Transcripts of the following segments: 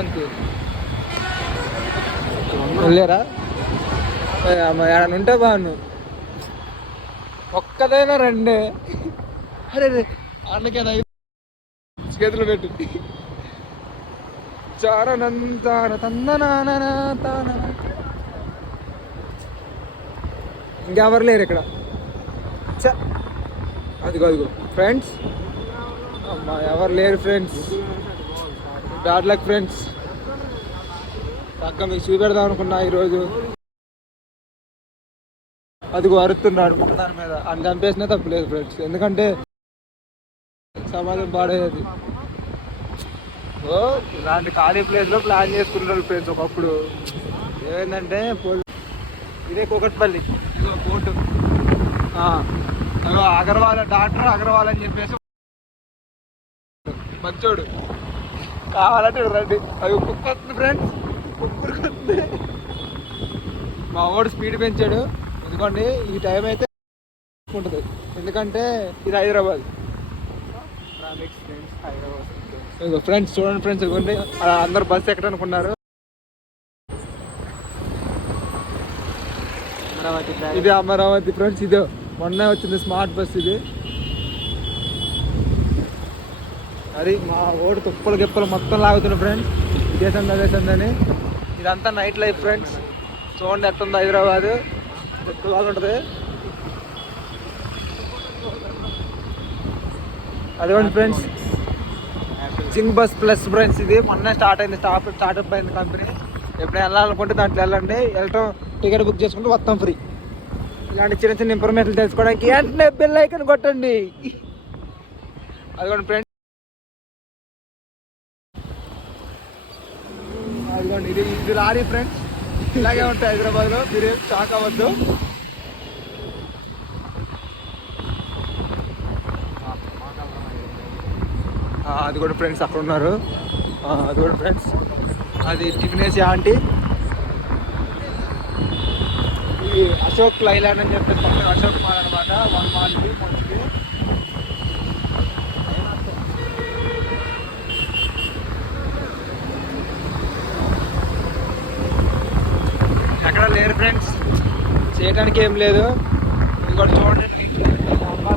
అంతే వెళ్ళారా ఏడన్నా ఉంటే బాను ఒక్కదైనా రండి. అరే అన్నకేదా చేతులు పెట్టు చారనంతాన తందనాన. ఇంకెవరు లేరు ఇక్కడ. అదిగో ఫ్రెండ్స్, అమ్మా ఎవరు లేరు ఫ్రెండ్స్. Bad luck friends. పక్క మీకు చూపెడదాం అనుకున్నా ఈరోజు. అదిగో అరుతున్నాడు దాని మీద. అని చంపేసినా తప్పులేదు ఫ్రెండ్స్, ఎందుకంటే సమాజం పాడేది. ఇలాంటి ఖాళీ ప్లేస్లో ప్లాన్ చేసుకుంటున్నారు ఫ్రెండ్స్. ఒకప్పుడు ఏమైందంటే ఇదే కూకట్పల్లి, ఇదో కోర్టు. అగర్వాల్, డాక్టర్ అగర్వాల్ అని చెప్పేసి మంచోడు. కావాలంటే రండి. అవి కుక్క వస్తుంది ఫ్రెండ్స్, కుక్కరుకొస్తుంది. మా వాడు స్పీడ్ పెంచాడు. ఎందుకండి ఈ టైం అయితే ఉంటుంది, ఎందుకంటే ఇది హైదరాబాద్. ఫ్రెండ్స్ చూడండి ఫ్రెండ్స్, ఇవ్వండి అందరు బస్సు ఎక్కడనుకున్నారు. ఇది అమరావతి ఫ్రెండ్స్. ఇది మొన్న వచ్చింది స్మార్ట్ బస్. ఇది అది మా ఓడి తుప్పలు గిప్పలు మొత్తం లాగుతుంది ఫ్రెండ్స్. ఇదేసందని ఇదంతా నైట్ లైఫ్ ఫ్రెండ్స్. చూడండి ఎట్టుంది హైదరాబాద్, ఎక్కువ బాగుంటుంది. అదిగోండి ఫ్రెండ్స్ జింగ్ బస్ ప్లస్ ఫ్రెండ్స్. ఇది మొన్న స్టార్ట్ అయింది, స్టార్ట్అప్ అయింది కంపెనీ. ఎప్పుడైనా వెళ్ళాలనుకుంటే దాంట్లో వెళ్ళండి. వెళ్ళటం టికెట్ బుక్ చేసుకుంటే మొత్తం ఫ్రీ. ఇలాంటి చిన్న చిన్న ఇన్ఫర్మేషన్ తెలుసుకోవడానికి వెంటనే బెల్ ఐకాన్ కొట్టండి. అదిగోండి ఫ్రెండ్స్, అదిగోండి ఇది లారీ ఫ్రెండ్స్. ఇలాగే ఉంటాయి హైదరాబాద్లో, మీరేం షాక్ అవ్వద్దు. అది కూడా ఫ్రెండ్స్ అక్కడ ఉన్నారు. అది కూడా ఫ్రెండ్స్, అది టిఫిన్ వేసి ఆంటీ. ఈ అశోక్ లైలాండ్ అని చెప్పేసి పక్కన అశోక్ మాల్ అనమాట. 1 మాల్కి మంచిది. ఎక్కడ లేరు ఫ్రెండ్స్, చేయడానికి ఏం లేదు. ఇది కూడా చూడండి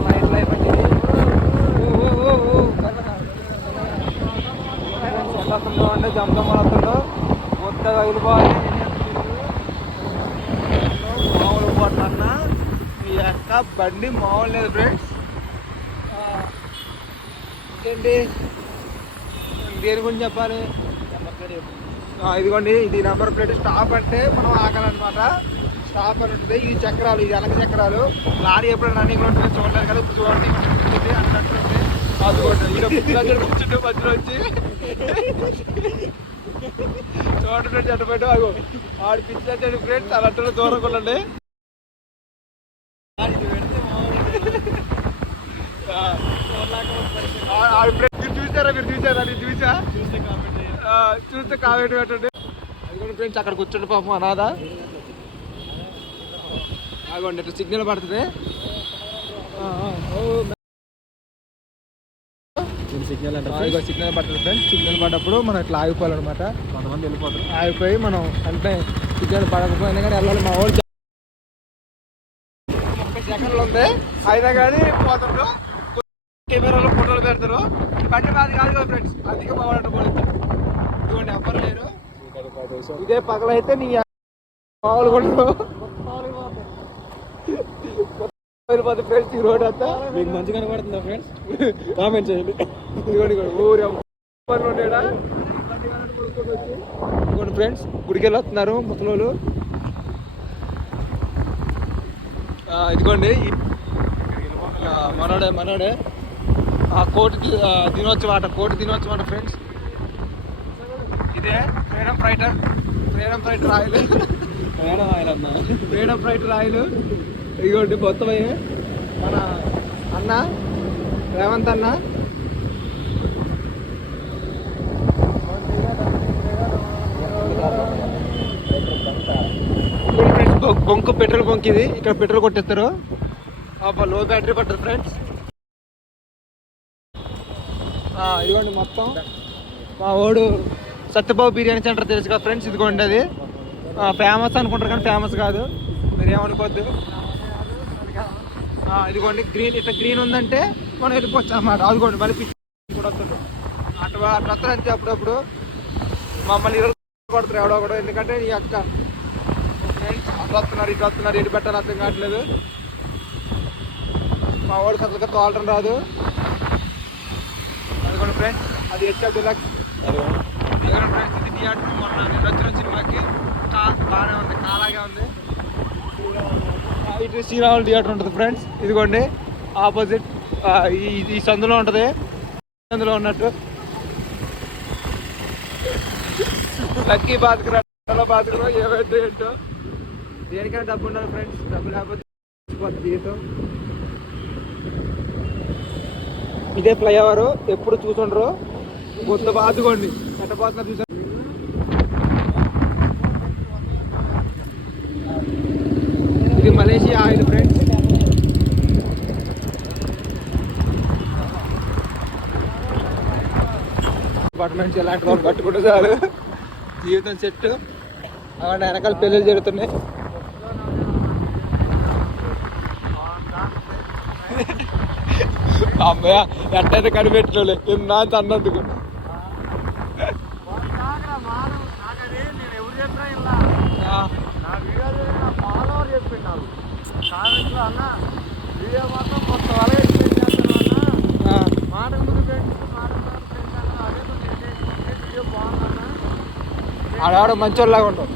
నైట్ లైఫ్ అంటే వస్తుందో అంటే జంపం వస్తుందో కొత్తగా వెళ్ళిపోవాలి. మామూలు పోట్లన్నా ఈ యొక్క బండి మామూలు లేదు ఫ్రెండ్స్. ఇంకేంటి దేని గురించి చెప్పాలి? ఇదిగోండి ఇది నెంబర్ ప్లేట్. స్టాప్ అంటే మనం ఆగాలన్నమాట. స్టాప్ అని ఉంటుంది. ఈ చక్రాలు, ఈ వెనక చక్రాలు. లారీ ఎప్పుడైనా రన్నింగ్ ఉంటుంది చూడలేదు కదా, ఇప్పుడు చూడండి అన్నట్టుంది. అదిగోండి కూర్చుంటే మధ్యలో వచ్చి చూడండి చెట్టబెట్టు. అగో ఆడు పిచ్చి ఫ్రెండ్స్ అలా దూరం కొనండి. మీరు చూసారా చూస్తే కామెంట్ పెట్టండి. అదిగోండి ఫ్రెండ్స్ అక్కడ కూర్చోండి పాపం అనాథ. అదిగోండి ఇట్లా సిగ్నల్ పడుతుంది. సిగ్నల్ పడుతుంది ఫ్రెండ్స్. సిగ్నల్ పడ్డప్పుడు మనం ఇట్లా ఆగిపోవాలన్నమాట. కొంతమంది వెళ్ళిపోతారు. ఆగిపోయి మనం అంటే సిగ్నల్ పడకపోయినా కానీ వెళ్ళాలి. మా వాళ్ళు 30 సెకండ్లు ఉంది అయినా కానీ పోతారు. కెమెరాలో ఫోటోలు పెడతారు. బండి మాది కాదు కదా ఫ్రెండ్స్, అందుకే పోవాలంటే పోలేదు. ఇదిగోండి ఎవ్వరు లేరు. ఇదే పగలైతే నీ మామూలు కూడా వెళ్ళిపోతుంది ఫ్రెండ్స్. ఈ రోడ్ అంతా మీకు మంచిగా కనబడుతుందా ఫ్రెండ్స్? కామెంట్ చేయండి. ఇదిగోండి ఊరి ఉండేడా ఇదిగోండి ఫ్రెండ్స్. గుడికి వెళ్ళి వస్తున్నారు ముసలోళ్ళు. ఇదిగోండి మనోడే కోటి దినోత్సవం ఫ్రెండ్స్. ఇదే freedom fighter oil. Freedom fighter oil. ఇదిగోండి మొత్తం అయ్యే మన అన్న రేవంత్ అన్న. బొంకు పెట్రోల్ బొంక్. ఇది ఇక్కడ పెట్రోల్ కొట్టేస్తారు. లో బ్యాటరీ పడుతుంది ఫ్రెండ్స్. ఇదిగోండి మొత్తం మా వాడు సత్యబాబు బిర్యానీ సెంటర్ తెలుసు కదా ఫ్రెండ్స్, ఇదిగోండి అది ఫేమస్ అనుకుంటారు కానీ ఫేమస్ కాదు, మీరు ఏమనుకోవద్దు. ఇదిగోండి గ్రీన్, ఇట్లా గ్రీన్ ఉందంటే మనం వెళ్ళిపోవచ్చు అన్నమాట. అదిగోండి మళ్ళీ పిచ్చి కూడా వస్తుంది అట్లా అట్లా వస్తారు అంతే. అప్పుడప్పుడు మమ్మల్ని ఈరోజు కొడతారు ఎవడో కూడా, ఎందుకంటే ఈ అక్క అట్లా వస్తున్నారు ఇటు వస్తున్నారు, ఎటు పెట్టాలి అర్థం కావట్లేదు. మా వాడు అసలుగా తోలటం రాదు. అదిగోండి ఫ్రెండ్స్ అది హెచ్ఎఫ్ డిలక్స్. అదిగోండి ఫ్రెండ్స్ ఇది థియేటర్ మొన్న నేను వచ్చిన సినిమాకి బాగానే ఉంది, కాలాగే ఉంది. ఇటు శ్రీరాములు థియేటర్ ఉంటుంది ఫ్రెండ్స్, ఇదిగోండి ఆపోజిట్ ఈ సందులో ఉంటుంది, సందులో ఉన్నట్టు. లక్కీ బాతుకురా బాతుకురా ఏమైతే ఏంటో, దేనికైనా డబ్బు ఉండాలి ఫ్రెండ్స్, డబ్బు లేకపోతే జీవితం. ఇదే ఫ్లైఓవర్, ఎప్పుడు చూసుండ్రు కొత్త బాతుకోండి ఎట్ట పోతున్నా చూసారు. ఇది మలేషియా ఆయిల్ ఫ్రెండ్స్. అపార్ట్మెంట్స్ ఎలాంటి వాళ్ళు కట్టుకుంటే చాలు జీవితం సెట్. అలాంటి వెనకాల పెళ్ళిళ్ళు జరుగుతున్నాయి. అమ్మయ్య ఎట్టయితే కనిపెట్టలే నా అన్నందుకు. ఆడ మంచోళ్ళలాగా ఉంటాం.